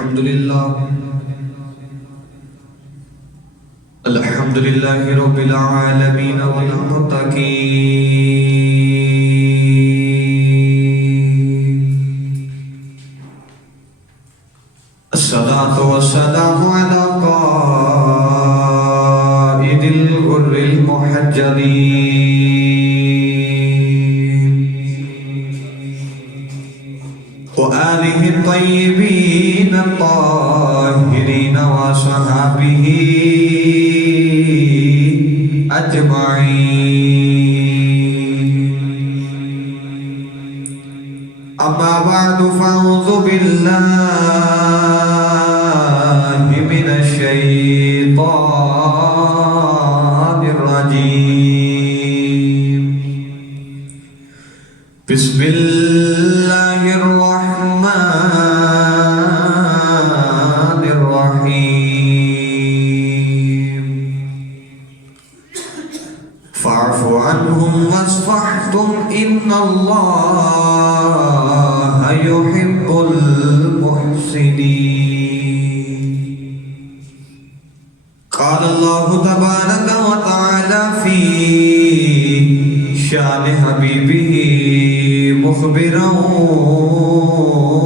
الحمد لله رب العالمين والمتقين الصلاة والسلام على قائد الغر المحجلين وآله الطيبين الطاهرين وصحابه أجمعين. أما بعد فأعوذ بالله من الشيطان الرجيم. بسم الله الرحمن الرحيم. فاعف عنهم واصفحتم إن الله يحب المحسنين. قال الله تبارك وتعالى في شان حبيبه مخبرا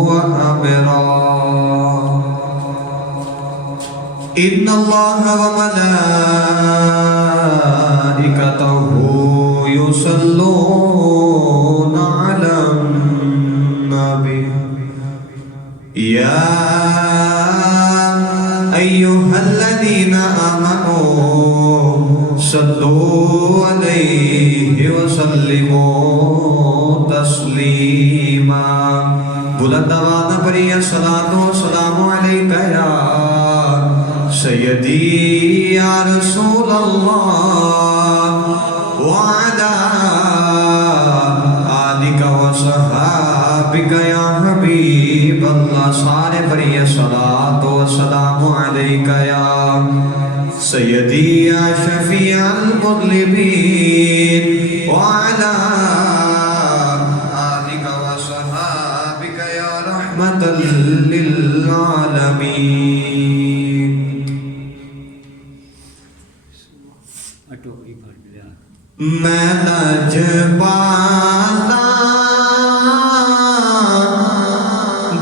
وأمرا إن الله وملائكته يصلون على النبي يا أيها الذين آمنوا صلوا عليه وسلموا تسليما. بلند آواز پڑھی الصلاۃ والسلام علیک یا سیدی یا رسول اللہ وعلی آلک وصحابک یا حبیب اللہ. سارے پڑھی الصلاۃ والسلام علیک یا سیدی یا شفیع المذنبین وعلی آلک وصحابک یا رحمت للعالمین. میں لج پاتا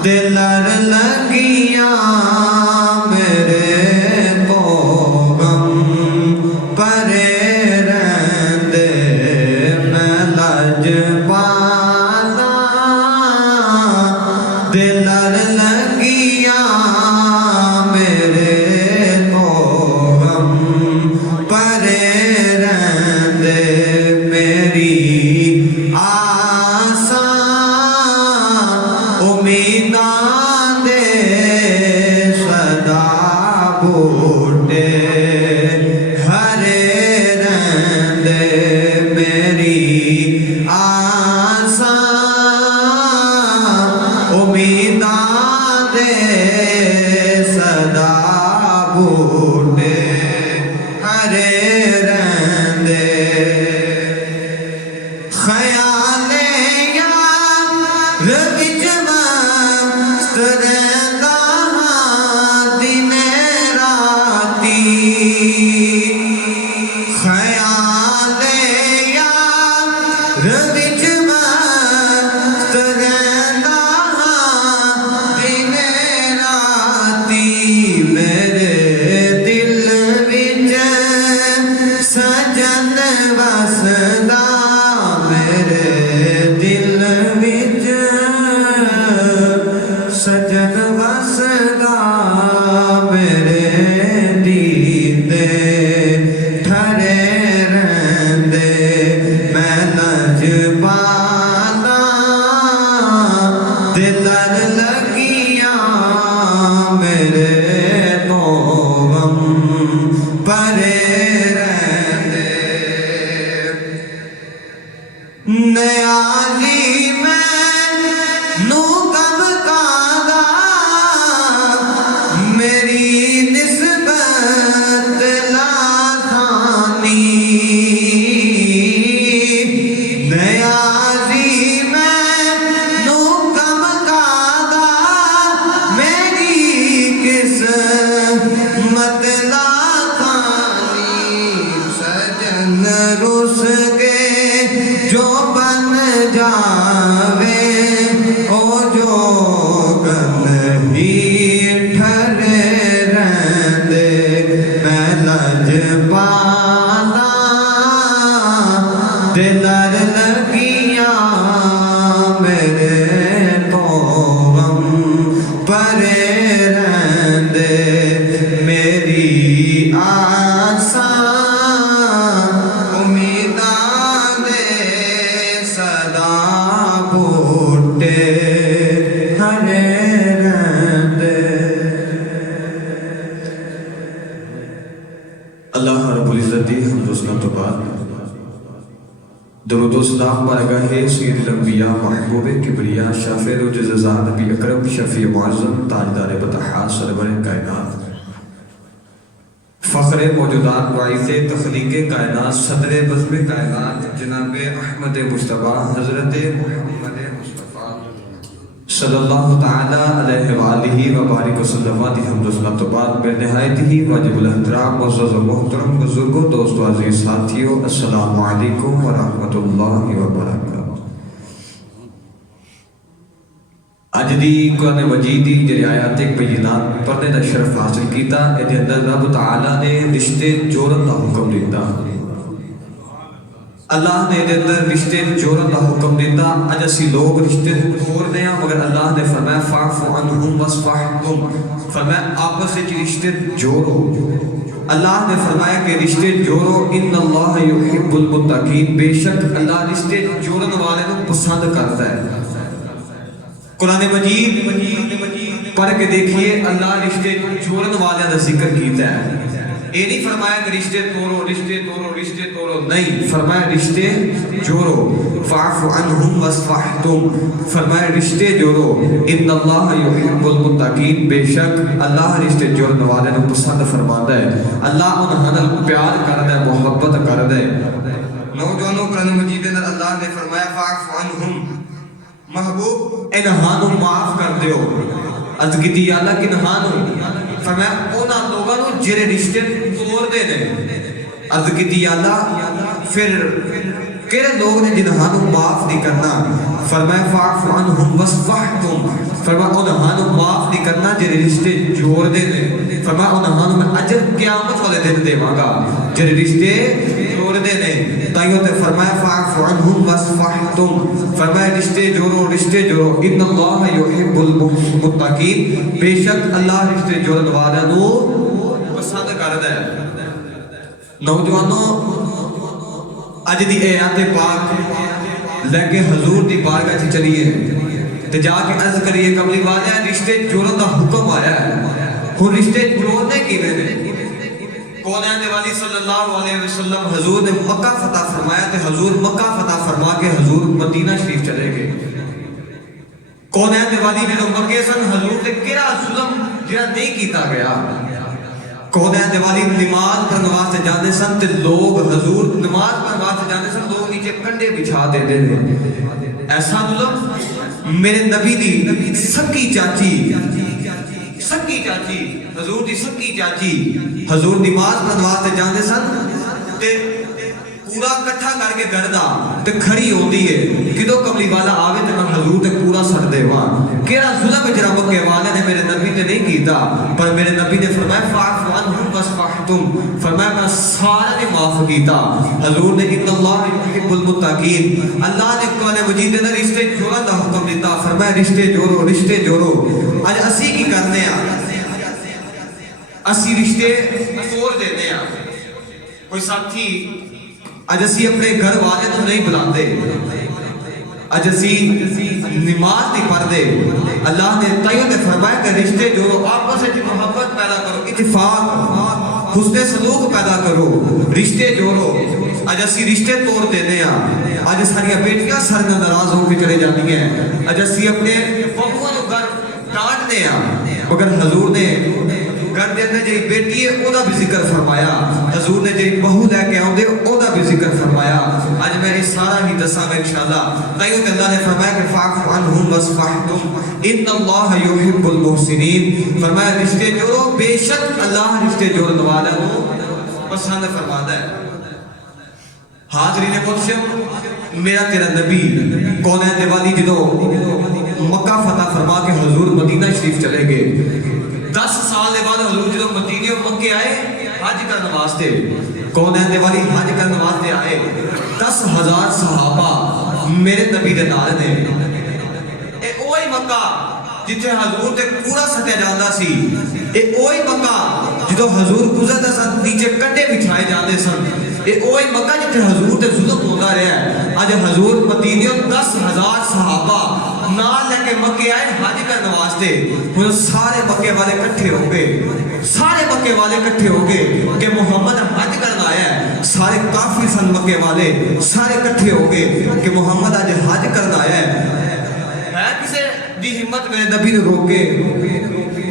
دلر لگیاں میرے کو غم پرے رہندے. میں لج پاتا دلر لگیاں میرے کو غم پرے نیالی میں نو کم کادا کھڑے رہندے میری آسان امیداں دے صدا بوٹے کھڑے رہندے۔ اللہ رب العزت دی حمد و ثنا تو بعد درود و سلام برگاہ سید الانبیاء محبوب کبریا شافع رجزا نبی اکرم شفیع معظم تاجدار بطحا سرور کائنات فخر موجودات باعث تخلیق کائنات صدر بزم کائنات جناب احمد مصطفیٰ حضرت محمد مصطفیٰ صلی اللہ تعالی علیہ وآلہ وبارک وسلم دی حمد و ثنا تو بعد بے نہایت ہی واجب الاحترام معزز و محترم بزرگوں دوستو عزیز ساتھیوں السلام علیکم ورحمۃ اللہ وبرکاتہ۔ اج دی قرآن مجید دی جڑی آیات بینات پڑھنے دا شرف حاصل کیتا اے دے اندر رب تعالی نے رشتے جوڑن دا حکم دیتا۔ اللہ نے دے اندر رشتے جوڑن دا حکم دیتا۔ اج اسی لوگ رشتے توڑ دے ہیں مگر اللہ نے فرمایا فاعف عنہم واصفحہم، فرمایا آپس وچ رشتے جوڑو۔ اللہ نے فرمایا کہ رشتے جوڑو، ان اللہ یحب المتقین، بے شک اللہ رشتے جوڑن والے کو پسند کرتا ہے۔ قرآن مجید پڑھ کے دیکھیے اللہ رشتے جوڑن والے کا ذکر کیتا ہے۔ یہ نہیں فرمایا کہ رشتے توڑو رشتے توڑو رشتے توڑو، نہیں، فرمایا رشتے جوڑو۔ فاعف عنہم واصفحتم، فرمایا رشتے جوڑو۔ ان اللہ یحب المتقین، بے شک اللہ رشتے جوڑن والے کو پسند فرماتا ہے، اللہ انہاں نال پیار کردا ہے، محبت کردا ہے۔ نوجوانوں قرآن مجید اندر اللہ نے فرمایا فاعف عنہم، محبوب انہانو معاف کر دیو۔ عرض کی دی اللہ کی انہانو، فرمایا اونا لوگانو جرے رشتے توڑ دے نے۔ عرض کی دی اللہ پھر کیڑے لوگ نے جنہانو معاف نہیں کرنا؟ فرمایا فاعف عنہم واصفحتم، فرمایا انہانو معاف نہیں کرنا جرے رشتے جوڑ دے نے۔ فرمایا انہانو میں اجر قیامت والے دن دے مانگا جرے رشتے جوڑ دے نے۔ تائیوں تے فرمایا فاعف عنہم واصفحتم، فرمایا رشتے جوڑو رشتے جوڑو۔ ان اللہ یحب المتقین، بے شک اللہ رشتے جوڑن والے نو پسند کردا ہے۔ نوجوانوں اج دی آیات پاک لے کے حضور دی بارگاہ چ چلیے تے جا کے عرض کریے کملی والے رشتے جوڑن دا حکم آیا ہے۔ ہن رشتے جوڑنے کیویں نے؟ کونین دے والی صلی اللہ علیہ وسلم حضور نے مکہ فتح فرمایا تے حضور مکہ فتح فرما کے حضور مدینہ شریف چلے گئے۔ کونین دے والی جدوں مکے سن حضور تے کیڑا ظلم جڑا نہیں کیتا گیا۔ کونین دے والی نماز پڑھن واسطے جاندے سن تے لوگ حضور نماز پڑھن واسطے جاندے سن، لوگ نیچے کنڈے بچھا دیندے نے۔ ایسا ظلم میرے نبی دی سکی چاچی حضور دی سکی چاچی حضور نماز پڑھن واسطے جاندے سن تے پورا کٹھا کر کے گردہ تے کھڑی ہوندی ہے کدو کملی والا آوے تے میں حضور تے پورا سر دے وہاں۔ کیڑا ظلم جڑا مکے والے نے میرے نبی نے نہیں کیتا، پر میرے نبی نے فرمایا فاعف عنہم واصفحتم، فرمایا میں سارے نے معاف کیتا۔ حضور نے ان اللہ یحب المتقین، اللہ نے قرآن مجید میں رشتے جوڑن دا حکم دیتا، فرمایا رشتے جوڑو رشتے جوڑو۔ اج اسی کی کرنے ہیں؟ اسی رشتے توڑ دینے ہیں۔ کوئی ساتھی اج اسی اپنے گھر والے تو نہیں بلاندے، اج اسی نماز نہیں پڑھتے۔ اللہ نے تائیوں نے فرمایا کہ رشتے جوڑو، آپس وچ محبت پیدا کرو، اتفاق حسن سلوک پیدا کرو، رشتے جوڑو۔ اج اسی رشتے توڑ دینے ہیں۔ اج ساری بیٹیاں سر ناراض ہو کے چلے جاتی ہیں، اج اسی اپنے بہوؤں نوں گھر ڈانٹتے ہیں، مگر حضور نے گھر دے اندر جی بیٹی ہے او دا بھی ذکر فرمایا، حضور نے جی بہو لے کے آؤندے او دا بھی ذکر فرمایا۔ آج میں اس سارا ہی دساں گا انشاءاللہ۔ تائیوں کہ اللہ نے فرمایا کہ فاعف عنہم واصفحتم ان اللہ یحب المحسنین، فرمایا رشتے جوڑو، بے شک اللہ رشتے جوڑن والوں کو پسند فرماتا ہے۔ حاضرین محترم، میرا تیرا نبی کونین دے والی جدو مکہ فتح فرما کے حضور مدینہ شریف چلے گئے، 10 سال بعد حضور جدو مدینے اور مکے آئے حج کرنے واسطے، کونین دے والی حج کرنے واسطے آئے، 10,000 صحابہ میرے نبی دے نال نے۔ اے اوہی مکہ جتھے حضور تے کوڑا سٹیا جاندا سی، اے اوہی مکہ جدوں حضور گزردا سن نیچے کنڈے بچھائے جاندے سن، اے اوہی مکہ جتھے حضور تے ظلم ہوندا رہیا ہے۔ اج حضور مدینے 10,000 صحابہ نال لے کے مکے آئے حج کرنے واسطے، ہن سارے مکے والے اکٹھے ہو گئے، سارے مکے والے اکٹھے ہو گئے کہ محمد حج کرنا آیا ہے۔ سارے کافر سن مکے والے سارے اکٹھے ہو گئے کہ محمد آج حج کرنا آیا ہے کسے دی ہمت میرے نبی نے روکے؟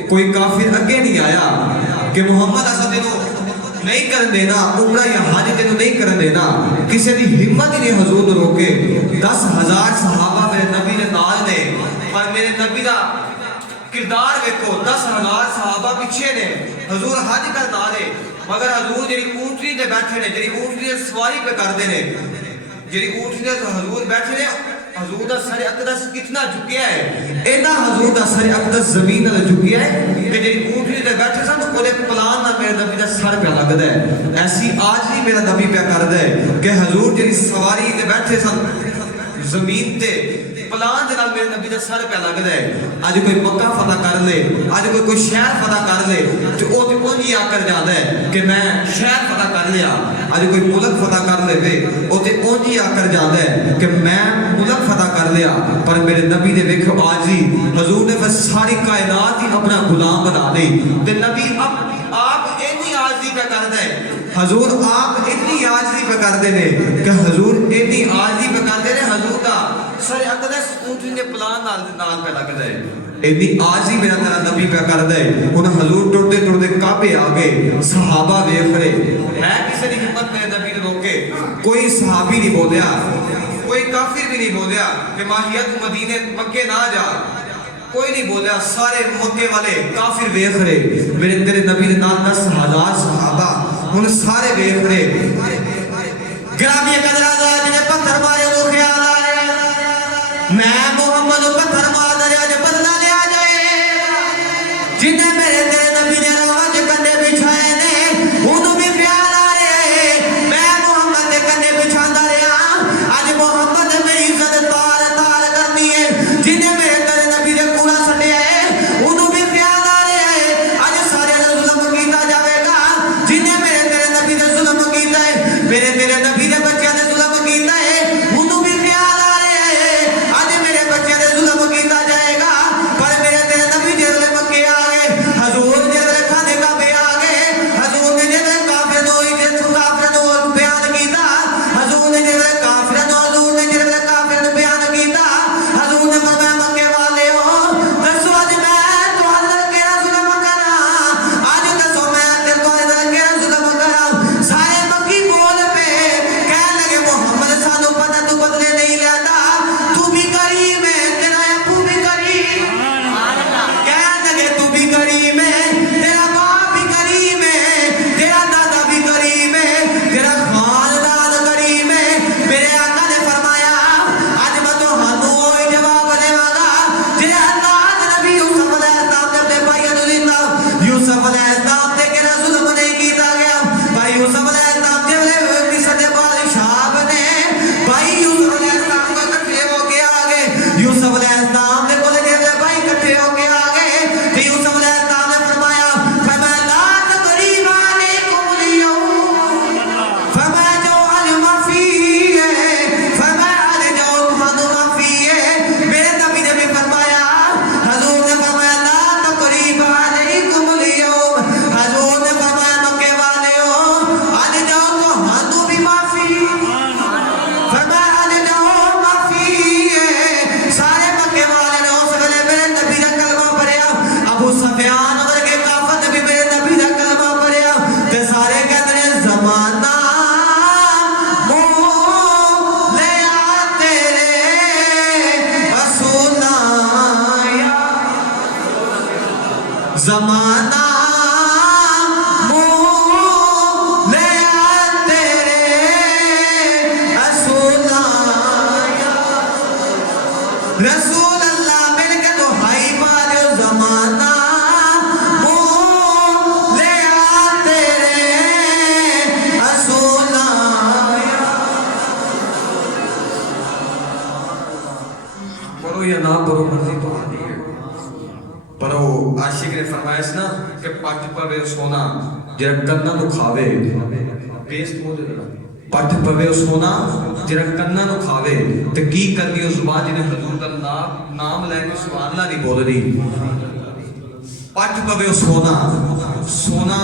کوئی کافر اگے نہیں آیا کہ محمد ایسا تینوں نہیں کرن دینا، عمرہ یا حج تینوں نہیں کرن دینا، کسے دی ہمت ہی نہیں حضور نے روکے۔ 10,000 صحابہ میرے نبی نے نال نے، پر میرے نبی دا کردار دیکھو، 10,000 صحابہ پیچھے نے، حضور حج کرنا آ رہے، مگر حضور جڑی اونٹنی تے بیٹھے نے، جڑی اونٹنی تے سواری پہ کردے نے، جڑی اونٹنی تے حضور بیٹھے نے، حضور دا سر اقدس کتنا جھکیا ہے، اینا حضور دا سر اقدس زمین نال جھکیا ہے کہ جڑی اونٹنی تے بیٹھے سن او دے پلان نال میرے نبی دا سر پہ لگدا ہے۔ ایسی آج بھی میرا نبی پہ کردا ہے کہ حضور جڑی سواری تے بیٹھے سن زمین تے پلان دے نال میرے نبی دا سر پہ لگدا ہے۔ اج کوئی مکہ فتح کر لے، اج کوئی شہر فتح کر لے تے او تے اونجی آ کر جاندا ہے کہ میں شہر فتح کر لیا۔ اج کوئی ملک فتح کر لے وے او تے اونجی آ کر جاندا ہے کہ میں ملک فتح کر لیا، پر میرے نبی نے ویکھو آج ہی حضور نے بس ساری کائنات ہی اپنا غلام بنا لی تے نبی آپ اتنی عاجزی پہ کردا ہے، حضور آپ اتنی عاجزی پہ کردے نے کہ حضور اتنی عاجزی پہ کردے نے، حضور دا سر اقدس اونٹنی دے پلان نال پہ لگدا ہے، اتنی عاجزی میرا تیرا نبی پہ کردا ہے۔ ہن حضور ٹردے ٹردے کعبے آ گئے، صحابہ ویکھ رہے ہے، کسے دی ہمت میرے نبی نے روکے؟ کوئی صحابی نہیں بولیا، کوئی کافر بھی نہیں بولیا کہ ماہیت مدینے مکے نہ جا، کوئی نہیں بولیا، سارے مکے والے کافر ویکھ رہے، میرے تیرے نبی دے نال 10,000 صحابہ ہن سارے ویکھ رہے۔ گرامی قدر جنہیں پتھر مارے تو خیال آ رہے میں محمد پتھر مار دریا جے بدلہ لیا جائے، جنہیں میرے تیرے نبی نے راوج کندے بچھائے نے انہوں بھی خیال آ رہے میں محمد کندے بچھا دریا، آج محمد میری عزت تار تار کرنی ہے، جنہیں میرے تیرے نبی نے کوڑا سٹے ہے انہوں بھی خیال آ رہے آج سارے ظلم کیتا جاوے گا، جنہیں میرے تیرے نبی نے ظلم کیتا ہے، میرے تیرے نبی نے بچہ نے ظلم کیتا ہے، انہوں بھی خیال آ رہے آج میرے بچے نے ظلم کیتا جائے گا، پر میرے تیرے نبی جیسے مکے آ گئے، حضور جیسے کھانے کا بے آ گئے، حضور نے جیسے کافر نو بیان کیتا، حضور نے جیسے کافر نو حضور نے جیسے کافر بیان کیتا، حضور نے فرمایا مکے والے ہو دسو آج میں تو حضرت کیرا ظلم کرا، آج دسو میں تو حضرت کیرا ظلم کرا، سارے مکی بول پہ کہنے لگے محمد سانو پتہ تو بدلے نہیں لیتا، تو بھی کریم ہے تیرا ابو بھی کریم، کہنے لگے تو بھی کریم ہے تیرا باپ بھی کریم ہے، تیرا دادا بھی کریم ہے، تیرا خاندان کریم ہے، میرے آقا نے فرمایا آج میں تو ہنو ہوئی جواب دے گا جنہیں اللہ نبی یوسف علیہ السلام نے اپنے بھائی عدویتا یوسف علیہ السلام نے کہنا ظلم نہیں کیتا گیا، بھائی یوسف علیہ السلام جب مصر دے بادشاہ نے بھائی یوسف علیہ السلام کو کٹھے ہو کے آگے، یوسف علیہ السلام نے بولے جیسے بھائی کٹھے ہو کے آگے، کہ یوسف علیہ السلام نے فرمایا فَمَا لَا تَقْرِيبَ عَلَيْكُمُ الْيَوْمِ فَمَا جَوْعَلْ مَفِيهِ فَمَا عَلْجَوْ تُحَنُ مَفِيهِ، میرے نبی نے بھی فرمایا، حضور نے فرمایا لَا تَقْرِيبَ عَلَيْكُمُ الْيَوْمِ، حضور نے فرمایا مکے والے ہو آج جاؤ تو ہاتھوں بھی معافی، فرمایا آج جاؤ معافی ہے، سارے مکے والے نے اس ویلے میرے نبی کا کلمہ پڑھیا، ابو سفیان اور کے کافر نے بھی میرے نبی کا کلمہ پڑھیا، تے سارے کہتے ہیں زمانہ منہ لیا تیرے رسول آیا، زمانہ منہ لیا تیرے رسول آیا، رسول اللہ مل کے تو ہائی پارے زمانہ منہ لیا تیرے رسول آیا، پڑھو یا نہ پڑھو مرضی تو آتی ہے۔ نے فرمایا اس نا کہ پٹ پوے سونا جڑا کناں نو کھاوے پیسٹ ہو جائے پٹ پوے سونا جڑا کناں نو کھاوے تے کی کرنی او زبان جنے حضور دا نام لے کے سبحان اللہ نہیں بولنی پٹ پوے سونا سونا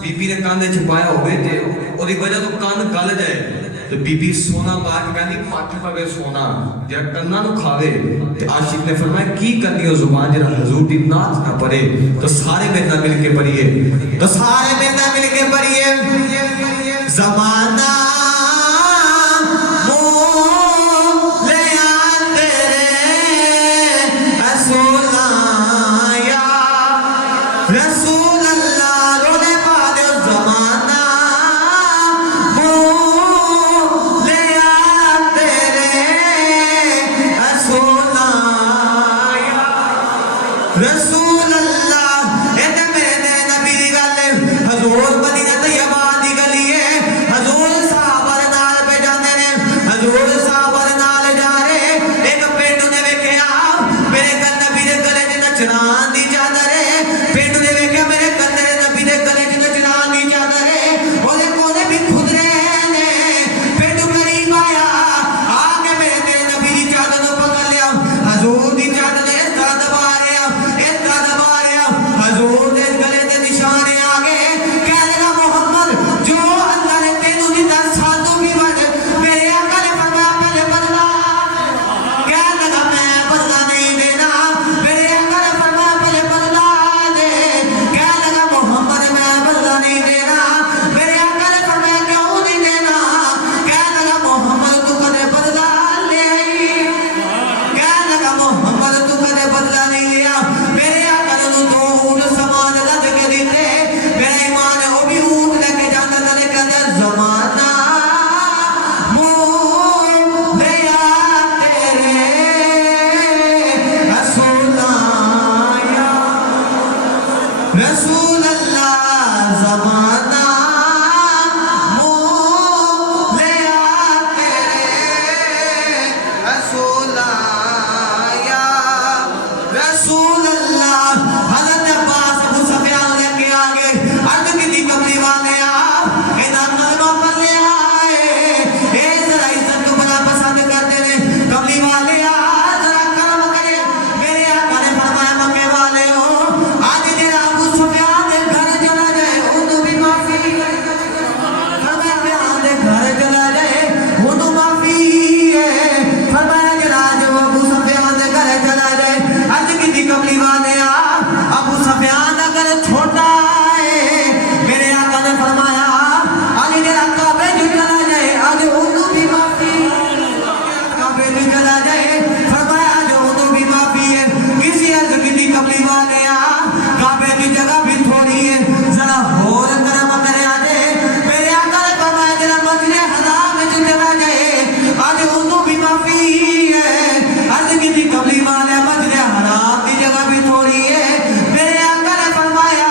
بی بی نے کان دے چھپایا ہوئے تے اودی وجہ تو کان گل جائے تو بی بی سونا پا کے کہنی پٹ پوے سونا جڑا کناں نو کھاوے تے عاشق نے فرمایا کی کرنی او زبان جڑا حضور دی نعت نہ پڑھے تو سارے میرے نال مل کے پڑھیے تو سارے میرے نال مل کے پڑھیے زمانہ رسول اللہ ایتے میرے نبی دی گل حضور مدینہ طیبہ دی گلی ہے حضور صحابہ نال پہ جاندے نے حضور صحابہ نال جا رہے ایک پینڈو نے ویکھیا میرے گل نبی دے گلے وچ نچران دی چادر ہے پینڈو نے ویکھیا میرے گل نبی دے گلے وچ نچران دی چادر ہے اودے کونے بھی کھدرے نے پینڈو قریب آیا آ کے میرے نبی دی چادر نو پکڑ لیا حضور دی چادر نے حضور دے گلے دے نشانے آگے کہہ لگا محمد جو اللہ نے تینوں دی در ساتوں کی وجہ میرے آقا نے فرمایا پہلے بدلا کہہ لگا میں بدلا نہیں دینا میرے آقا نے فرمایا پہلے بدلا دے کہہ لگا محمد میں بدلا نہیں دینا میرے آقا نے فرمایا کیوں نہیں دینا کہہ لگا محمد تو کدے بدلا لے کہہ لگا محمد تو کدے بدلا نہیں لیا میرے آقا نے تو سامان لد کے دیتے میرا ایمان ہے وہ بھی اونٹ لے کے جانا تھا لیکن زمانہ منہ لیا تیرے رسول اللہ زمانہ منہ لیا تیرے رسول اللہ حضرت عباس ابو سفیان لے کے آگے عرض کی دی کملی والے آپ انہاں نظمہ پر لے آئے اے ذرا عزت کو بنا پسند کرتے ہیں کملی والے آپ ذرا کرم کرے میرے آقا نے فرمایا مکے والے ہو آج جیرا ابو سفیان دے گھر چلا جائے انہوں بھی معافی فرمایا دے گھر چلا جائے انہوں معافی ہے فرمایا جیرا جو ابو سفیان دے گھر چلا جائے عرض کی دی کملی والے ابو سفیان اگر چھوٹا ہے میرے آقا نے فرمایا علی نے کعبے جو چلا جائے آج انہوں بھی معافی کعبے جو چلا جائے فرمایا آج انہوں بھی معافی ہے کسی عرض کی دی کملی والے کعبے کی جگہ بھی تھوڑی ہے ذرا اور کرم کرے آجے میرے آقا نے فرمایا جرا مسجد حرام میں چلا جائے آج انہوں بھی معافی ہے عرض کی دی کملی والے مسجد حرام کی جگہ بھی تھوڑی ہے میرے آقا نے فرمایا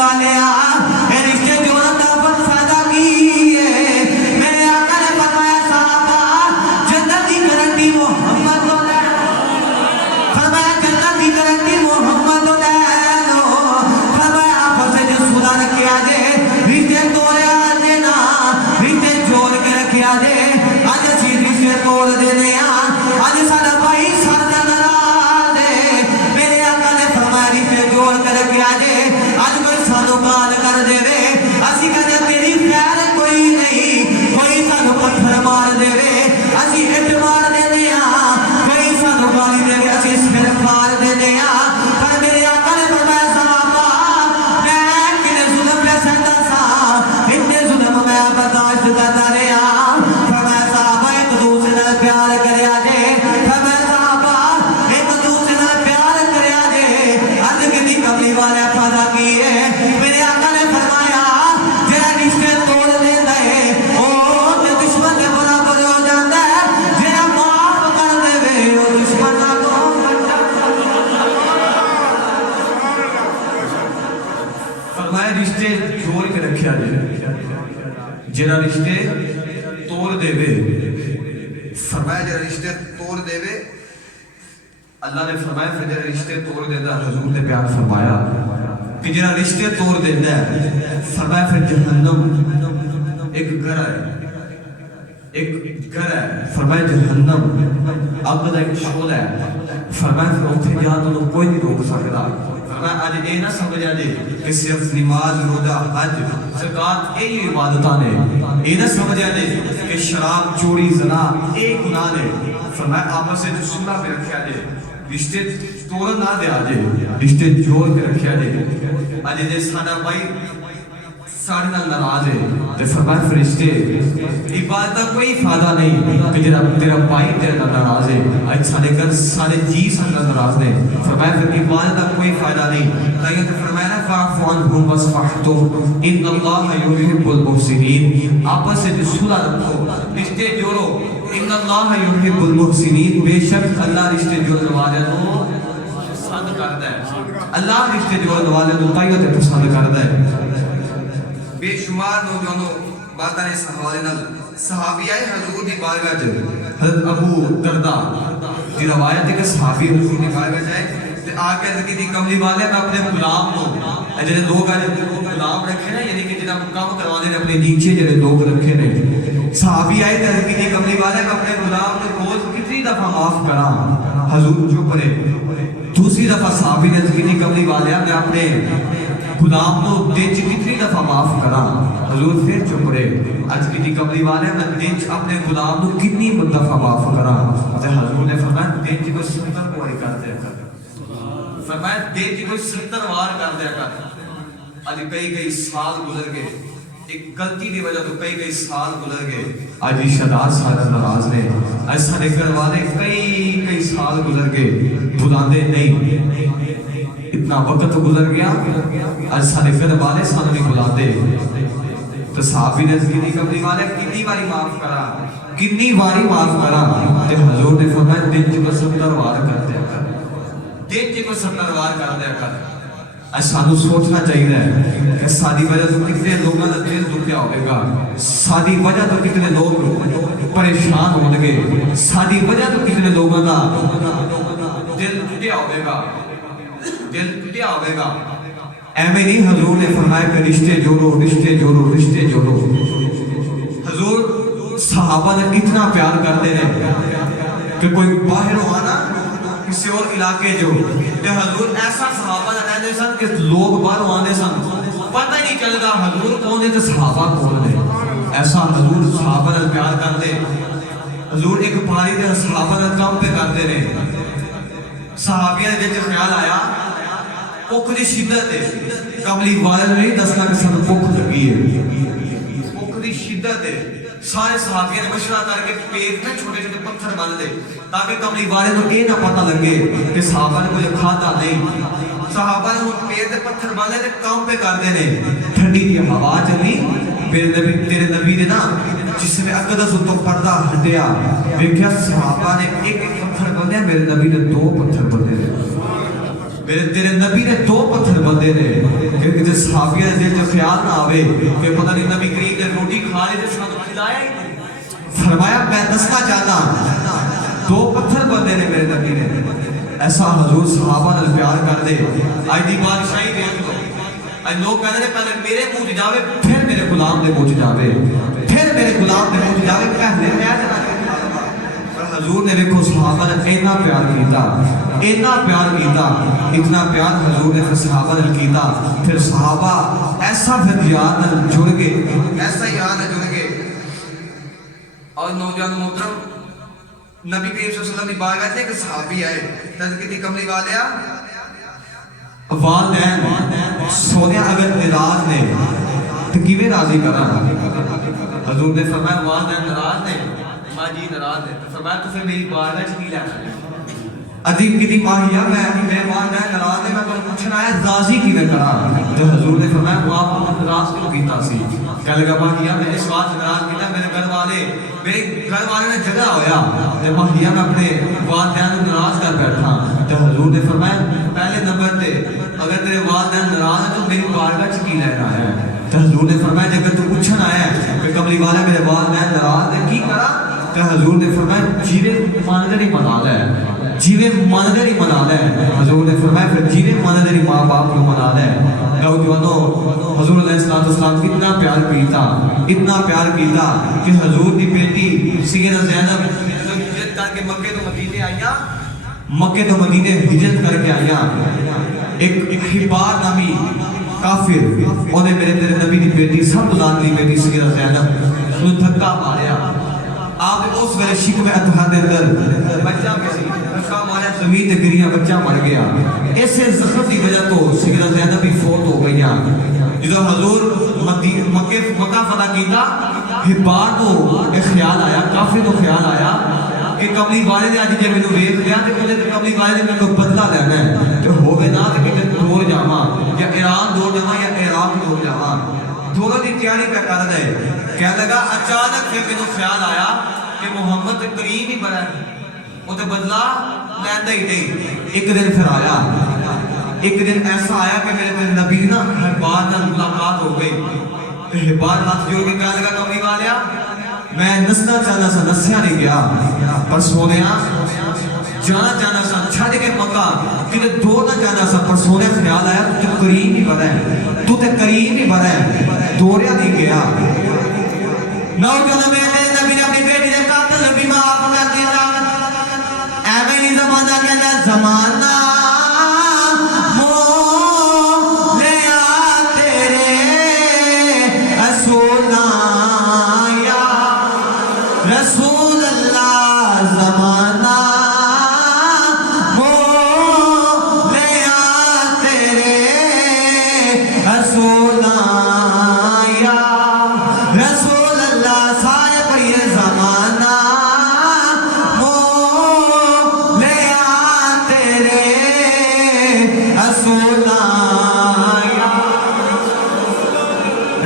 والے رشتے جوڑن کا فائدہ کی ہے؟ میرے آقا نے فرمایا صحابہ جنت کی گارنٹی محمد تو لے لو، فرمایا جنت کی گارنٹی محمد تو لے لو، فرمایا آپس سے جو سودا رکھے آجے رشتے توڑے آجے نا، رشتے جوڑ کے رکھے آجے آج اسی رشتے توڑ دینے آج سارا بھائی سارا ناراض ہے، میرے آقا نے فرمایا رشتے جوڑ کے رکھے آجے آج کوئی سانو گال کر دے وے اسی کہتے تیری خیر کوئی نہیں، کوئی سانو پتھر مار دے وے اسی اٹ مار دینے کوئی سانو گالی دے وے اسی سر پھاڑ دینے پر میرے آقا نے فرمایا صحابہ میں کنے ظلم پہ سہتا سا اتنے ظلم میں برداشت کرتا رہا، فرمایا صحابہ ایک دوسرے نال پیار کرے آجے، فرمایا صحابہ ایک دوسرے نال پیار کرے آجے آج کدی کملی والے فائدہ کی ہے؟ میرے آقا نے فرمایا جڑا رشتے توڑ دیندا ہے او تے دشمن دے برابر ہو جاندا ہے، جڑا معاف کر دے وے او دشمن نالوں بچا۔ فرمایا رشتے جوڑ کے رکھیا جائے، جڑا رشتے توڑ دے وے، فرمایا جڑا رشتے توڑ دے وے، اللہ نے فرمایا پھر جڑا رشتے توڑ دیتا، حضور نے بیان فرمایا کہ جڑا رشتے توڑ دیتا ہے، فرمایا پھر جہنم ایک گھر ہے، ایک گھر ہے، فرمایا جہنم اگ دا ایک شعلہ ہے، فرمایا پھر اتھے جا تو کوئی نہیں روک سکتا، فرمایا آج اے نہ سمجھا جے کہ صرف نماز روزہ حج زکات یہی عبادتاں نے، اے نہ سمجھا جے کہ شراب چوری زنا اے گناہ نے، فرمایا آپس سے جو صلح پہ رکھیا جے، رشتے توڑ نہ دے آجے، رشتے جوڑ کے رکھیا جے، آج جے ساڈا بھائی ساڑھے نال ناراض ہے تے فرمایا فرشتے عبادت کا کوئی فائدہ نہیں کہ جڑا تیرا بھائی تیرے نال ناراض ہے، آج سارے گھر سارے جی سارے نال ناراض نے، فرمایا پھر عبادت کا کوئی فائدہ نہیں، تائیں کہ فرمایا نا فاعف عنہم واصفح ان اللہ یحب المحسنین، آپس سے جو صلح رکھو، رشتے جوڑو، ان اللہ یحب المحسنین، بے شک اللہ رشتے جوڑنے والے کو پسند کرتا ہے، اللہ رشتے جوڑنے والے کو طیبت پسند کرتا ہے۔ بے شمار نوجوانوں باتاں اس حوالے نال صحابیہ حضور دی بارگاہ وچ حضرت ابو درداء دی روایت ہے کہ صحابی حضور دی بارگاہ جائے تے آ کے عرض کی کملی والے میں اپنے غلام کو جڑے لوگ غلام رکھے نا، یعنی کہ جنہاں کام کروانے نے اپنے نیچے جڑے لوگ رکھے نے، صحابی آئے تے عرض کی کملی والے میں اپنے غلام کو روز کتنی دفعہ معاف کراں؟ حضور چپ رہے۔ دوسری دفعہ صحابی نے عرض کی کملی والے میں اپنے غلام کو دن چ کتنی دفعہ معاف کراں؟ حضور پھر چپ رہے۔ آج کی کملی والے میں دن چ اپنے غلام کو کتنی دفعہ معاف کراں؟ حضور نے فرمایا دن چ کوئی 70 بار کر دیا کر، فرمایا دن چ کوئی 70 بار کر دیا کر۔ آج کئی سال گزر گئے، ایک غلطی دی وجہ تو کئی سال گزر گئے، آج رشتہدار سارے ناراض نے، آج سارے گھر والے کئی سال گزر گئے، بلاندے نہیں، اتنا وقت گزر گیا، آج سارے گھر والے سانو نہیں بلاتے، تو صحابی نے کتنی کملی والے کتنی باری معاف کرا، کتنی باری معاف کرا، تے حضور نے فرمایا دن چ 70 بار کر دیا کر، دن چ 70 بار کر دیا کر۔ آج سانو سوچنا چاہیے کہ ساری وجہ تو کتنے لوگوں کا دل دکھیا ہوئے گا، ساری وجہ تو کتنے لوگ پریشان ہوں گے، ساری وجہ تو کتنے لوگوں کا دل ٹوٹیا ہوئے گا، دل ٹوٹیا ہوئے گا۔ ایویں نہیں حضور نے فرمایا کہ رشتے جوڑو، رشتے جوڑو، رشتے جوڑو۔ حضور صحابہ نے اتنا پیار کرتے ہیں کہ کوئی باہر آنا کسی اور علاقے جو کہ حضور ایسا صحابہ رہتے سن کہ لوگ باہر آنے سن پتہ ہی نہیں چلتا حضور کون ہے تے صحابہ کون ہے، ایسا حضور صحابہ نے پیار کرتے۔ حضور ایک پہاڑی تے صحابہ نے کام پہ کرتے رہے، صحابیہ نے جب خیال آیا بھوک دی شدت ہے، کملی والے نے نہیں دسنا کہ سن بھوک لگی ہے، بھوک دی شدت ہے، سارے صحابیہ نے مشورہ کر کے پیٹ میں چھوٹے چھوٹے پتھر ڈال دے تاکہ کملی والے کو یہ نہ پتہ لگے کہ صحابہ نے کچھ کھادا نہیں۔ صحابہ نے پیٹ دے پتھر ڈالے تے کام پہ کر دے نے، ٹھنڈی دی ہوا چلی، تیرے نبی نے نا جس میں اقدس تو پردہ ہٹیا، دیکھا صحابہ نے ایک پتھر بندے، میرے نبی نے 2 پتھر بندے، میرے تیرے نبی نے دو پتھر بندے نے کہ کسی صحابیہ نے جو خیال نہ آوے کہ پتہ نہیں نبی کریم نے روٹی کھا لی تو شاید کھلایا ہی نہیں. فرمایا میں دسنا چاہتا دو پتھر بندے نے میرے نبی نے. ایسا حضور صحابہ نے پیار کر دے. آج دی بادشاہی دیکھ لو. آج لوگ کہتے ہیں پہلے میرے منہ جاوے پھر میرے غلام دے منہ جاوے پھر میرے غلام دے منہ جاوے پہلے میں جانا. حضور نے دیکھو صحابہ نے اتنا پیار کیتا اتنا پیار حضور نے پھر صحابہ نے کیتا. پھر صحابہ ایسا پھر یار نہ جڑ گئے ایسا یار نہ جڑ گئے. اور نوجوان محترم نبی کریم صلی اللہ علیہ وسلم کی بارگاہ سے ایک صحابی آئے تذکرتی کملی والیا والدین سونے اگر ناراض نے تو کیویں راضی کرا. حضور نے فرمایا والدین ناراض نے ماں جی ناراض ہے. فرمایا تو پھر میری بارگاہ سے کی لینا ہے. عجیب کی ماہیا میں والدین ناراض نے میں تو پوچھنا ہے راضی کیویں کرا. تو حضور نے فرمایا وہ آپ ناراض کیوں کیتا سی. کہنے لگا ماہیا میں اس بات سے ناراض کیتا میرے گھر والے نے جگہ ہویا تو ماہیا میں اپنے والدین کو ناراض کر بیٹھا. تو حضور نے فرمایا پہلے نمبر تے اگر تیرے والدین ناراض ہیں تو میری بارگاہ سے کی لینا ہے. تو حضور نے فرمایا اگر تو پوچھنا ہے کہ کملی والا میرے والدین ناراض ہیں کی کرا. تو حضور نے فرمایا جیوے ماندر ہی منا لے جیوے ماندر ہی منا لے. حضور نے فرمایا پھر جیوے ماندر ہی ماں باپ کو منا لے. نوجوانوں حضور علیہ السلام اتنا پیار کیتا کہ حضور کی بیٹی سیدہ زینب ہجرت کر کے مکے تو مدینے آئیاں مکے تو مدینے ہجرت کر کے آئیاں. ایک حبار نامی کافر انہیں میرے تیرے نبی کی بیٹی سب لاڈلی بیٹی سیدہ زینب انہوں دھکا ماریا. آپ نے اس ویلے شک میں اتحا دے اندر بچہ کسی دھکا ماریا زمین تے گریا بچہ مر گیا. اسے زخم کی وجہ تو سیدہ زینب بھی فوت ہو گئی. جدو حضور مکہ فتح کیتا حبار کو ایک خیال آیا کافر کو خیال آیا کہ کملی والے نے آج جے میں نے ویکھ لیا تے مجھے کملی والے نے میرے کو بدلہ لینا ہے. تو ہوے نہ تے کہ دور جاواں یا ایران دور جاواں یا عراق دور جاواں. دونوں دی تیاری پہ کر رہے. کہنے لگا اچانک پھر میرے خیال آیا کہ محمد کریم ہی بڑا ہے وہ تے بدلہ لیندا ہی نہیں. ایک دن پھر آیا ایک دن ایسا آیا کہ میرے نبی نا حبار نال ملاقات ہو گئی. تو حبار ہاتھ جوڑ کے کہنے لگا کملی والیا میں نسنا چاہنا سا نسیا نہیں گیا پر سونیا جانا چاہنا سا چھڑ کے مکہ کہ دو نہ جانا سا پر سونے خیال آیا تو کریم ہی بڑا ہے تو تے کریم ہی بڑا ہے دوریا نہیں گیا. نوجوان میں نبی نے اپنی بیٹی نے قاتل بھی معاف کر دیا. ایویں نہیں زمانہ کہنا زمانہ رسول اللہ زمانہ ہو لیا تیرے رسول یا رسول اللہ سارے پڑھئے زمانہ ہو لیا تیرے رسول یا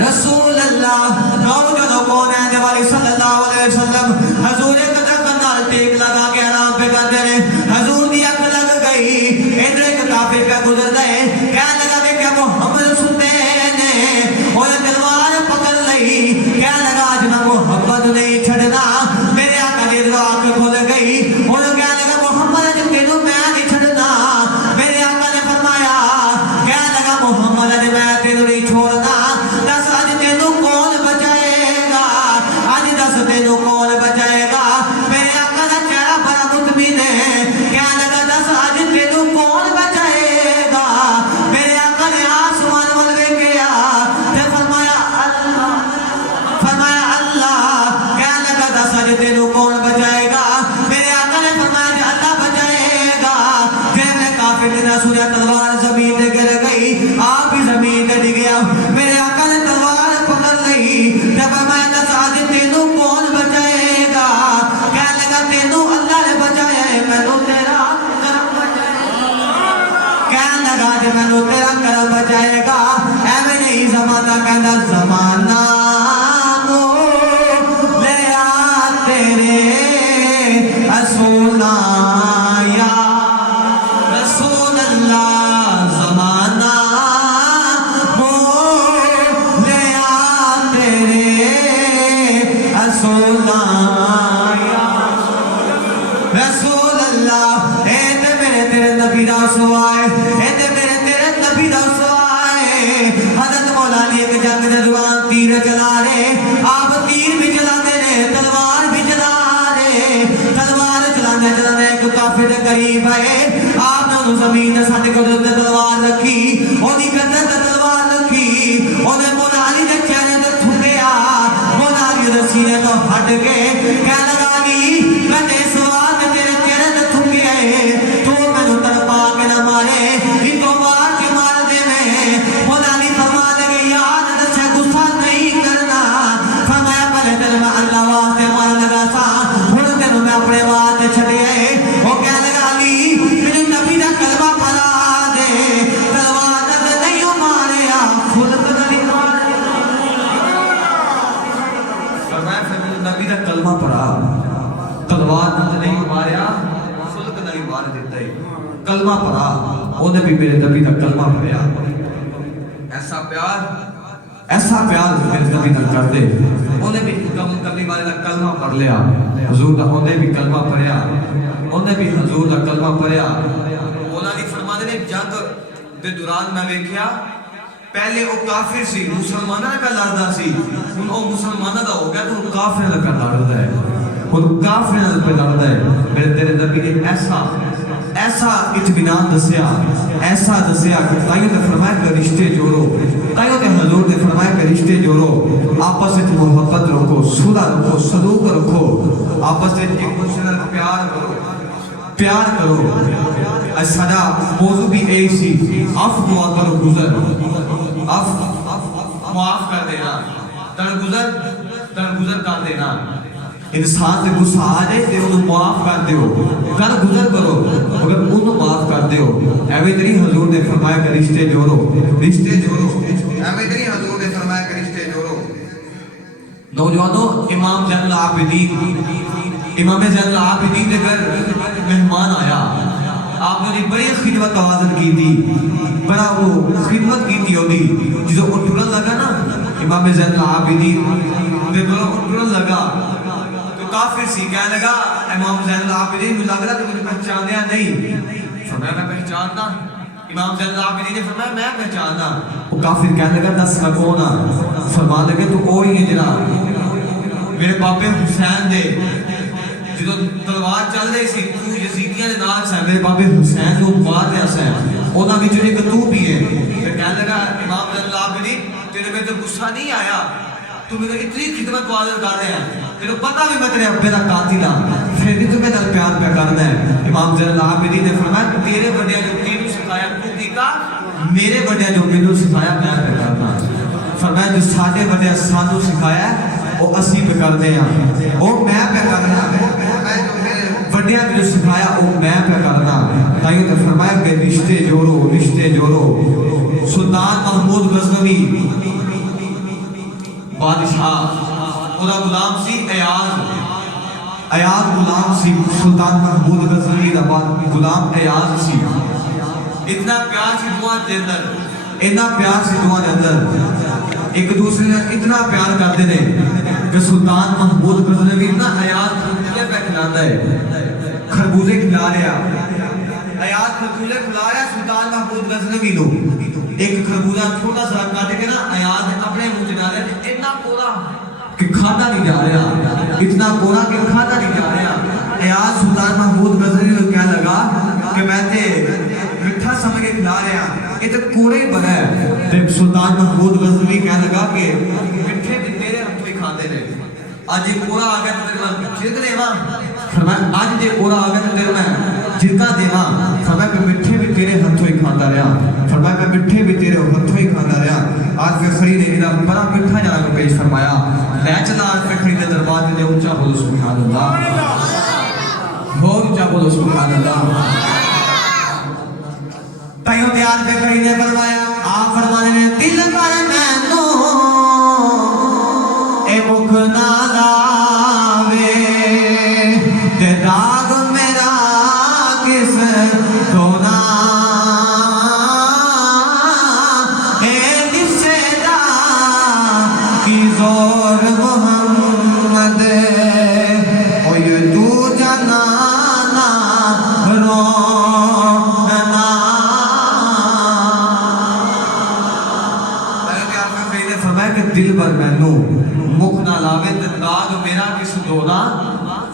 رسول اللہ. نوجوانوں کون ہے جوالی صلی اللہ علیہ وسلم حضور قدر کنال ٹیک لگا کے آرام پہ کرتے رہے. حضور دی اک لگ گئی ادھر ایک کافر پہ گزر رہے کہنے لگا کہ کیا محمد سنتے نے اور تلوار پکڑ لئی. کہنے لگا آج میں محمد نہیں چھڑنا. میرے آقا دی آنکھ کھل گئی اور کہنے لگا محمد جب تینوں میں نہیں چھڑنا. میرے آقا نے فرمایا کہنے لگا محمد جب میں تینوں نہیں چھوڑنا. دس آج تینوں کون بچائے گا آج دس تینوں کون بچائے گا. میرے آقا کا چہرہ بڑا مطمئن ہے کہنے لگا دس آج تینوں کون بچائے گا. میرے آقا نے آسمان والے کیا تے فرمایا اللہ کہنے لگا دس آج تینوں کون بچائے گا. میرے آقا نے فرمایا کہ اللہ بچائے گا. پھر میں کافر نے سنیا تلوار زمین تے گر گئی آپ بھی زمین تے ڈگ گیا. میرے آقا نے تلوار پکڑ لئی تے فرمایا دس آج تینوں کون بچائے گا. کہنے لگا تینوں اللہ نے بچایا ہے مینوں تیرا کرم بچائے گا. کہنے لگا کہ مینوں تیرا کرم بچائے گا. ایویں نہیں زمانہ کہندا زمانہ مو لیا تیرے رسول یا رسول اللہ مولا علی ایک جنگ دے دوران تیر چلا رہے آپ تیر بھی چلا دے رہے تلوار بھی چلا رہے تلوار چلانے چلانے ایک کافر دے قریب آئے آپ نے انہوں زمین دے ساتھ کو دے تلوار رکھی انہی گندر دے تلوار رکھی انہیں مولا علی دے چہرے دے تھکیا مولا علی دے سینے تو ہٹ کے کہہ لگا علی میں نے سوال میں تیرے چہرے دے تھکے تو میں نے ترپا کے نہ مارے ان کو مار کے مار دے میں مولا علی فرما لگے یاد دسے غصہ نہیں کرنا فرمایا پہلے دل میں اللہ واسطے مار لگا سا ہن تینوں میں اپنے واسطے چھڈے وہ کہہ لگا علی میرے نبی دا کلمہ پڑھا دے تلوار تے نہیں ماریا خود تے نہیں ماریا فرمایا پھر میرے نبی دا کلمہ پڑھا تلوار تے نہیں ماریا خود تے نہیں مار دیتا ہے کلمہ پڑھا اونے بھی میرے نبی دا کلمہ پڑھیا ایسا پیار میرے نبی نال کر دے اونے بھی کم کرنے والے دا کلمہ پڑھ لیا حضور دا اونے بھی کلمہ پڑھیا اونے بھی حضور دا کلمہ پڑھیا مولا علی فرماندے نے جنگ دے دوران میں ویکھیا پہلے وہ کافر سی مسلماناں نال لڑدا سی ہن او مسلماناں دا ہو گیا تو کافر نال لڑدا ہے ہن کافر نال پہ لڑدا ہے میرے تیرے نبی نے ایسا اطمینان دسیا ایسا دسیا کہ تائیوں نے فرمایا کہ رشتے جوڑو تائیوں نے حضور نے فرمایا کہ رشتے جوڑو آپس میں محبت رکھو صلح رکھو سلوک رکھو آپس میں ایک دوسرے نال پیار کرو ساڈا موضوع بھی یہی سی عفو دعا کرو گزر معاف کر دینا درگزر کر دینا انسان سے غصہ آ جائے تے انہوں معاف کر دیو گزر کرو مگر انہوں معاف کر دیو ایویں تری حضور نے فرمایا کہ رشتے جوڑو ایویں تری حضور نے فرمایا کہ رشتے جوڑو نوجوانوں امام زین العابدین کے گھر مہمان آیا آپ نے بڑی خدمت توازن کی تھی بڑا وہ خدمت کی تھی ہوتی جسے وہ ٹرن لگا نا امام زین العابدین دے بڑا وہ ٹرن لگا کافر سی کہنے لگا امام زین العابدین مجھے لگ رہا تو مجھے پہچانیا نہیں فرمایا میں پہچاننا امام زین العابدین نے فرمایا میں پہچاننا وہ کافر کہنے لگا دس میں کونا فرما لگے تو کوئی ہے جنا میرے پاپے حسین دے جدو تلوار چل رہی سی تو یزیدیاں دے نال سے میرے پاپے حسین کو مار رہا سے اونا بھی جو ایک تو بھی ہے پھر کہنے لگا امام زین العابدین تیرے میں تو غصہ نہیں آیا تو میں اتنی خدمت واضح کر رہے ہیں تیرے پتہ بھی میں تیرے ابے دا قاتل ہاں پھر بھی تمہیں نال پیار پہ کرنا ہے امام زین العابدین نے فرمایا تیرے بڑے جو تینوں سکھایا تو کیتا میرے بڑے جو مینوں سکھایا میں پہ کرنا فرمایا جو ساڈے بڑے سانوں سکھایا وہ اسی پہ کرتے ہیں وہ میں پہ کرنا بڑے جو سکھایا وہ میں پہ کرنا تائیوں نے فرمایا کہ رشتے جوڑو سلطان محمود غزنوی بادشاہ اودا غلام سی ایاز غلام سی سلطان محمود غزنوی دا غلام ایاز سی اتنا پیار سی دعا دے اندر ایک دوسرے نے اتنا پیار کرتے ہیں کہ سلطان محمود غزنوی اتنا ایاز خربوزے پہ کھلاتا ہے خربوزے کھلا رہا ایاز خربوزے کھلا رہا سلطان محمود غزنوی لو ایک خربوزہ چھوٹا سا کاٹ کے نا ایاز اپنے منہ چ ڈالیا اتنا کوڑا کہ کھانا نہیں جا رہا اتنا کوڑا کہ کھانا نہیں جا رہا ایاز سلطان محمود غزنوی کو کہنے لگا کہ میں تے مٹھا سمجھ کے کھلا رہا یہ تو کوڑے ہی بنا ہے تے سلطان محمود غزنوی کہنے لگا کہ مٹھے بھی تیرے ہاتھوں ہی کھاتے رہے آج یہ کوڑا آ گیا تو تیرے میں چھڑک دے ماں فرمایا آج یہ کوڑا آ گیا تو تیرے میں چھڑکا دے ماں فرمایا کہ مٹھے بھی تیرے ہاتھوں ہی کھاتا رہا فرمایا کہ مٹھے بھی تیرے ہاتھوں ہی کھاتا رہا آج پھر خرید نے بڑا مٹھا جانا کو پیش فرمایا لے چلا آج پھر خرید دربار دے اونچا بولو سبحان اللہ بہت اونچا بولو سبحان اللہ تائیوں تیار پہ خرید نے فرمایا آپ فرمانے میں دل پر مینوں اے مکھ نہ لاوے تے داغ میرا کس تو نہ اے نفسے دا کی زور محمد او یہ تو جنانا رونا کریم نے فرمایا کہ دل بر مینو مکھ نہ لاوے تے داغ میرا کس دونا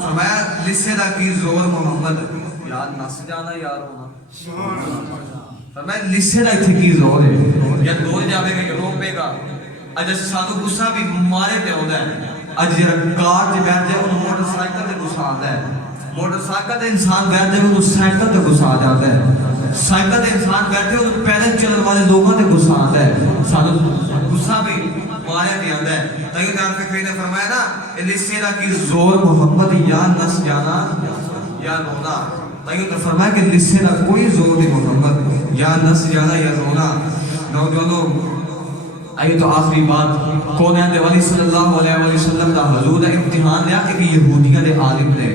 فرمایا لسے دا کی زور محمد یار نس جانا یار ہونا فرمایا لسے دا اتھے کی زور ہے یا دور جاوے گا یا روپے گا اج سانو غصہ بھی مارے پہ ہوتا ہے اج جڑا کار تے بیٹھ جائے انہوں موٹر سائیکل تے غصہ آتا ہے موٹر سائیکل تے انسان بیٹھ جائے انہوں سائیکل تے غصہ آ جاتا ہے سائیکل تے انسان بیٹھے انہوں پیدل چلن والے لوگوں تے غصہ آتا ہے سانو غصہ بھی مارے پہ آتا ہے تاکہ نام فکری نے فرمایا نا لسے دا کی زور محمد یا نس جانا یا رونا تاکہ فرمایا کہ لسے دا کوئی زور نہیں محمد یا نس جانا یا رونا نوجوانوں آئیے تو آخری بات کونین دے والی صلی اللہ علیہ وسلم دا حضور دا امتحان لیا ایک یہودیاں دے عالم نے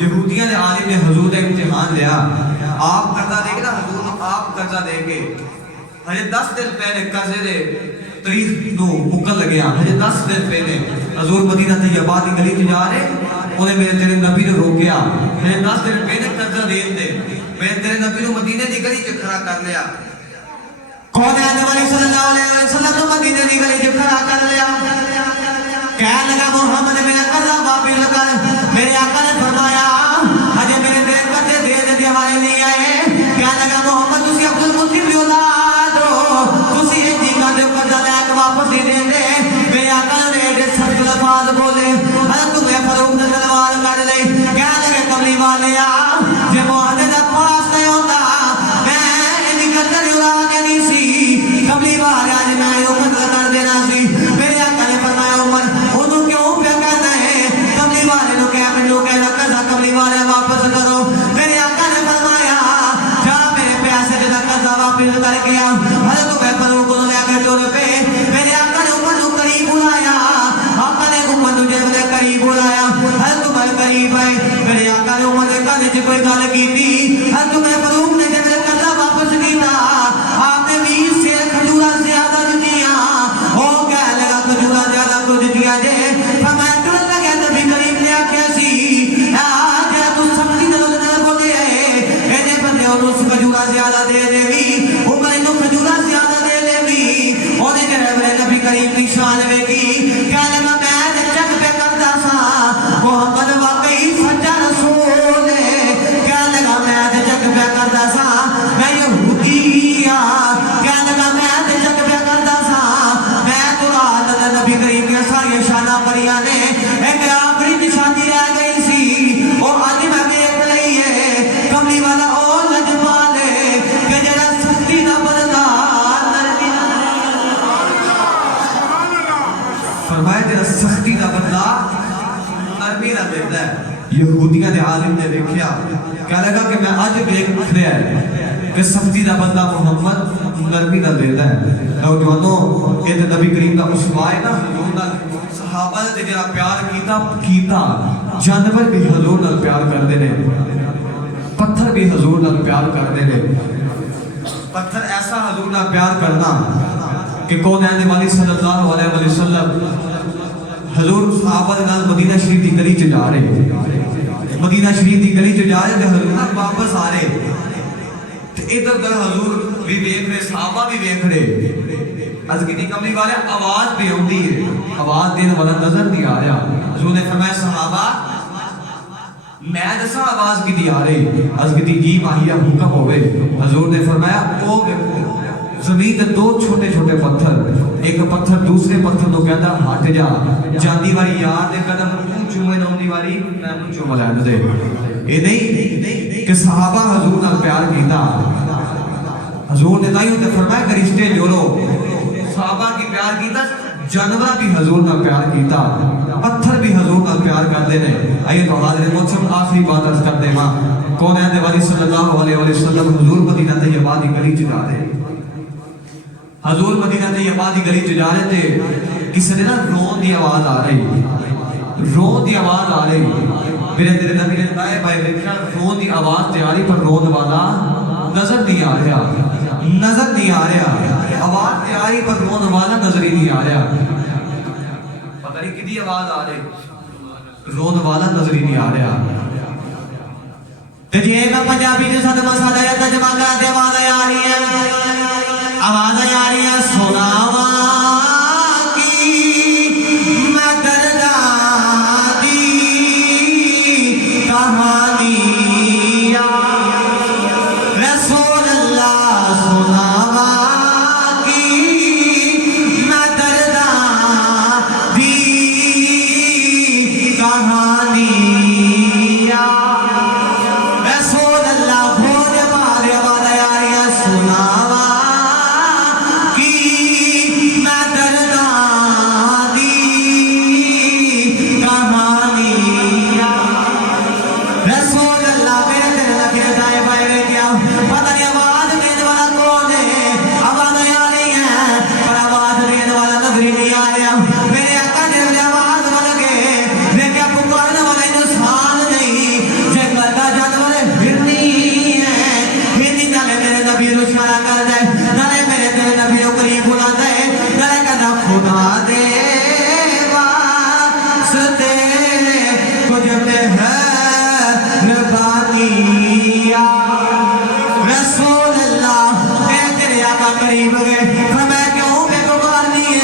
یہودیاں دے عالم نے حضور دا امتحان لیا آپ قرضہ دے کے نا حضور آپ قرضہ دے کے ہجے 10 دن پہلے قرضے دے تاریخ نو مکل لگیا ہجے 10 دن پہلے حضور مدینہ طیبہ دی گلی چ جا رہے انہیں میرے تیرے نبی نے روکیا ہجے 10 دن پہلے قرضہ دے دے میں تیرے نبی نو مدینے دی گلی چ کھڑا کر لیا کون ہے نبی صلی اللہ علیہ وسلم تو مدینے دی گلی چ کھڑا کر لیا کہنے لگا محمد میرا قضا واپس کر میرے آقا نے فرمایا ہجے میرے دل قرضے دے دیوارے نہیں آئے کہنے لگا محمد تسی عبد المطلب دی اولاد ہو تسی یہ جیگا دے قرضہ لے کے واپس دے دے میرے آقا نے ایڈے سخت الفاظ بولے حضرت تمہیں فاروق نے تلوار کر لی کہنے لگے کملی والے جے محمد دا پاس نہیں ہوتا کملی بار آج میں یہ قتل کر دینا سی میرے آقا نے فرمایا عمر انہوں کیوں پہ کہتا ہے کملی والے لو کہہ میں لو کہنا قضا کملی والے واپس کرو میرے آقا نے فرمایا جا میرے پیاسے جدا قضا واپس کر کے آؤ حضرت میں فاروق کو لے کے ٹور پہ میرے آقا نے عمر کو قریب بلایا آقا نے عمر کو جب نے قریب بلایا حضرت میں قریب آئے میرے آقا نے عمر کے کانے سے کوئی گل کی تھی حضرت میں فاروق نے جب قضا واپس کیتا آپ نے 20 سے کھجورا زیادہ دیا ہو کہہ لگا کھجورا زیادہ کچھ دیا جے فرمایا ٹرن لگا نبی کریم نے آکھیا سی آج تو سختی نال نہ بولے اینے بندے اور اس کھجورا زیادہ دے دے وی عمر نو کھجورا زیادہ دے دے وی اونے جڑے نبی کریم کی شان ویکھی کہہ لگا میں جگ پہ کردا سا محمد واقعی سچا رسول ہے کہہ لگا میں جگ پہ کردا سا میں یہودی نبی کریم کے ساری شانہ پریاں نے ایک آخری نشانی رہ گئی سی اور آج میں دیکھ رہی ہے کملی والا اور لجپال ہے کہ جڑا سختی نہ بدلا فرمایا جڑا سختی نہ بدلا نرمی نہ دیتا ہے یہودیاں دے عالم نے دیکھیا کہنے لگا کہ میں آج دیکھ رہا ہے کہ سختی نہ بدلا محمد نرمی نہ دیتا ہے نوجوانوں یہ نبی کریم کا اسوا ہے نا صحابہ نے جڑا پیار کیتا جانور بھی حضور نال پیار کردے نے پتھر بھی حضور نال پیار کردے نے پتھر ایسا حضور نال پیار کرنا کہ کون ہے والی صلی اللہ علیہ وسلم حضور صحابہ دے نال مدینہ شریف دی گلی چ جا رہے مدینہ شریف دی گلی چ جا رہے تے حضور نال واپس آ رہے ادھر ادھر حضور بھی دیکھ رہے صحابہ بھی دیکھ رہے از کی کملی والے آواز بھی ہوتی ہے آواز دینے والا نظر نہیں آ رہا حضور نے فرمایا صحابہ میں دسا آواز کی دی آ رہی از کی جی ماہیہ حکم ہوئے حضور نے فرمایا او زمین تے دو چھوٹے چھوٹے پتھر ایک پتھر دوسرے پتھر تو کہتا ہٹ جا جاندی والی یار دے قدم تو چومے نوندی والی میں تو چوم لین دے یہ نہیں کہ صحابہ حضور نال پیار کیتا حضور نے تائیوں نے فرمایا کہ رشتے جوڑو صحابہ کی پیار کیتا جانورہ بھی حضور نال پیار کیتا پتھر بھی حضور نال پیار کر دے نے آئیے تو حاضر محترم آخری بات عرض کر دے ماں کون ہے والی صلی اللہ علیہ وسلم حضور مدینہ طیبہ دی گلی چ جا رہے حضور مدینہ طیبہ دی گلی چ جا رہے تھے کسی نے نا رون دی آواز آ رہی رون دی آواز آ رہی میرے تیرے نبی نے بائے بائے دیکھا رون دی آواز تے آ رہی پر رون والا نظر نہیں آ رہا نظر نہیں آ رہا آواز تے آ رہی پر رون والا نظر ہی نہیں آ رہا پتہ نہیں کدی آواز آ رہی رون والا نظر ہی نہیں آ رہا تے جے میں پنجابی دے ساتھ مسا یا ترجمہ کر دے آواز آ رہی ہے آواز آ رہی ہے سناوا خدا دے واسطے کچھ مہربانیاں رسول اللہ تیرے آقا قریب گئے فرمایا کیوں بے گوار نہیں ہے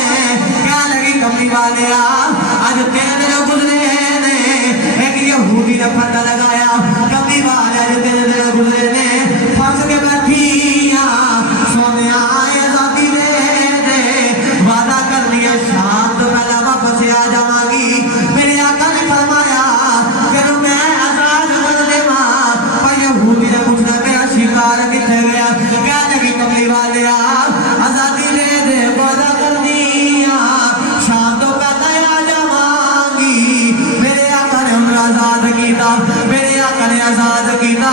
کیا لگی کملی والے آج 3 دن گزرے نے ایک یہودی نے پھٹا لگایا کملی والے آج 3 دن گزرے نے پھنس کے بیٹھیاں سونے آئے ذاتی دے وعدہ کر لیا شام تو پہلا واپس آ جاؤں گی میرے آقا نے فرمایا پھر میں آزاد کر دے ماں پر یہودی نے پوچھنا میرا شکار کتنے گیا کیا لگی کملی والے آزادی لے دے وعدہ کر دیا شام تو پہلا آ جاؤں گی میرے آقا نے ہمیں آزاد کیتا میرے آقا نے آزاد کیتا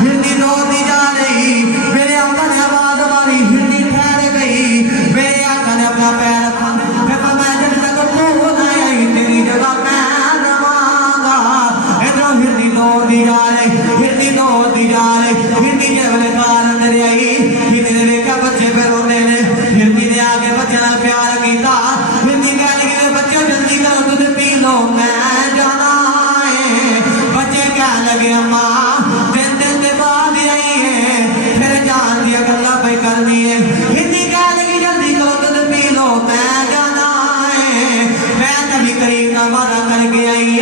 ہندی دو دی جا رہی میرے آقا نے آواز ماری ہندی ٹھہر گئی میرے آقا نے اپنا پیر رکھا پھر فرمایا جب تک تو نہ آئی تیری جگہ میں رہواں گا ادھر ہندی دو دی جا رہی ہندی دو دی جا رہی ہندی کے بلے کار اندر آئی ہندی نے دیکھا بچے پہ رونے نے ہندی نے آگے بچے نہ پیار کیتا ہندی کہنے کے بچے جلدی کرو تجھے پی لو میں جانا ہے بچے کہنے لگے اماں 3 دن کے بعد آئی ہے پھر جان دیا گلہ پہ کرنی ہے ہندی کہنے لگی جلدی کرو تجھے پی لو میں جانا ہے میں کبھی قریب نہ وعدہ کر کے آئی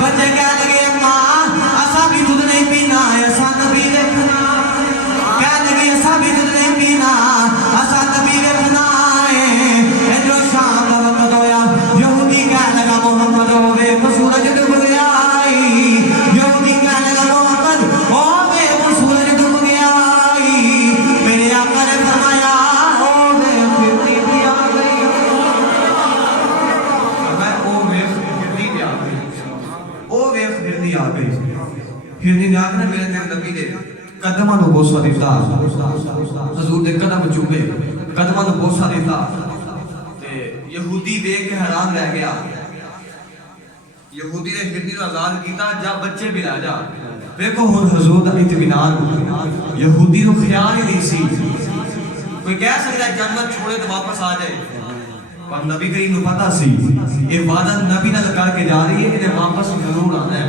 بچے کہنے لگے اماں ایسا بھی دودھ نہیں پینا ہے ایسا نبی دیکھنا کہنے لگی ایسا بھی دودھ نہیں پینا ایسا نبی دیکھنا ہے ادھر شام کا وقت ہویا یہودی کہنے لگا محمد ہوئے کو سورج ڈوب گیا یہودی کہنے لگا محمد ہوئے کو سورج ڈوب گیا میرے آقا نے فرمایا ہوئے پھرنی بھی آ گئی ہرنی نے آگے میرے تیرے نبی نے قدمہ نو بوسا دیتا حضور دے قدم چومے قدمہ نو بوسا دیتا یہودی دیکھ کے حیران رہ گیا یہودی نے ہرنی نو آزاد کیتا جا بچے بھی رہ جا دیکھو ہن حضور دا اطمینان یہودی نو خیال ہی نہیں سی کوئی کہہ سکتا ہے جنت چھوڑے تو واپس آ جائے پر نبی کریم نو پتا سی یہ وعدہ نبی نال کر کے جا رہی ہے انہیں واپس ضرور آنا ہے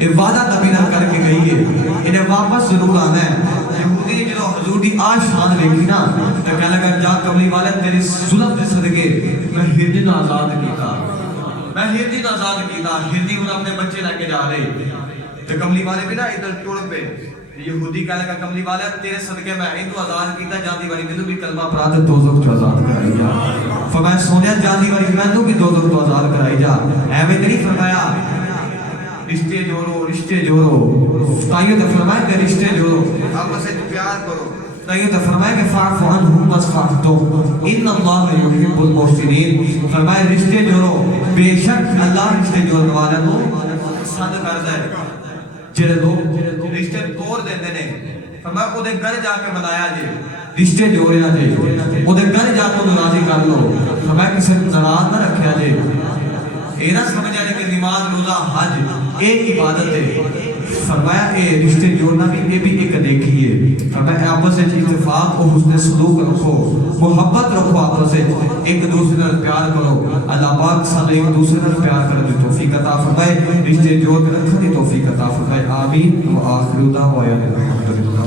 یہ وعدہ نبی نال کر کے گئی ہے انہیں واپس ضرور آنا ہے یہودی نے جو حضور دی آشان دیکھی نا تو کہنے لگا جا کملی والے تیری ظلم دے صدقے میں ہرنی نو آزاد کیتا ہرنی انہیں اپنے بچے لے کے جا رہے تو کملی والے بھی نا ادھر ٹوڑ پہ یہودی کہنے لگا کملی والے تیرے صدقے میں انہوں آزاد کیتا جاندی والی میں بھی کلمہ پڑھا تے دوزخ تو آزاد کرائی جا فرمایا سونیا جاندی والی میں بھی دوزخ تو آزاد کرائی جا ایویں نہیں فرمایا رشتے جوڑو تائیوں تو فرمایا کہ رشتے جوڑو آپس سے پیار کرو تائیوں تو فرمایا کہ فاعف عنہم واصفحتم ان اللہ یحب المحسنین فرمایا رشتے جوڑو بے شک اللہ رشتے جوڑنے والے کو پسند کرتا ہے جڑے لوگ رشتے توڑ دیتے نے فرمایا وہ دے گھر جا کے منایا جے رشتے جوڑیا جے وہ دے گھر جا کے راضی کر لو فرمایا کسی ناراض نہ رکھیا جے اے نہ سمجھ آئے کہ نماز روزہ حج ایک عبادت ہے فرمایا اے رشتے جوڑنا بھی یہ بھی ایک دیکھیے فرمایا آپس سے اتفاق اور حسن سلوک رکھو محبت رکھو آپس سے ایک دوسرے نال پیار کرو اللہ پاک صلی ایک دوسرے نال پیار کرنے کی توفیق عطا فرمائے رشتے جوڑ رکھنے کی توفیق عطا فرمائے آمین و آخر دعوانا الحمدللہ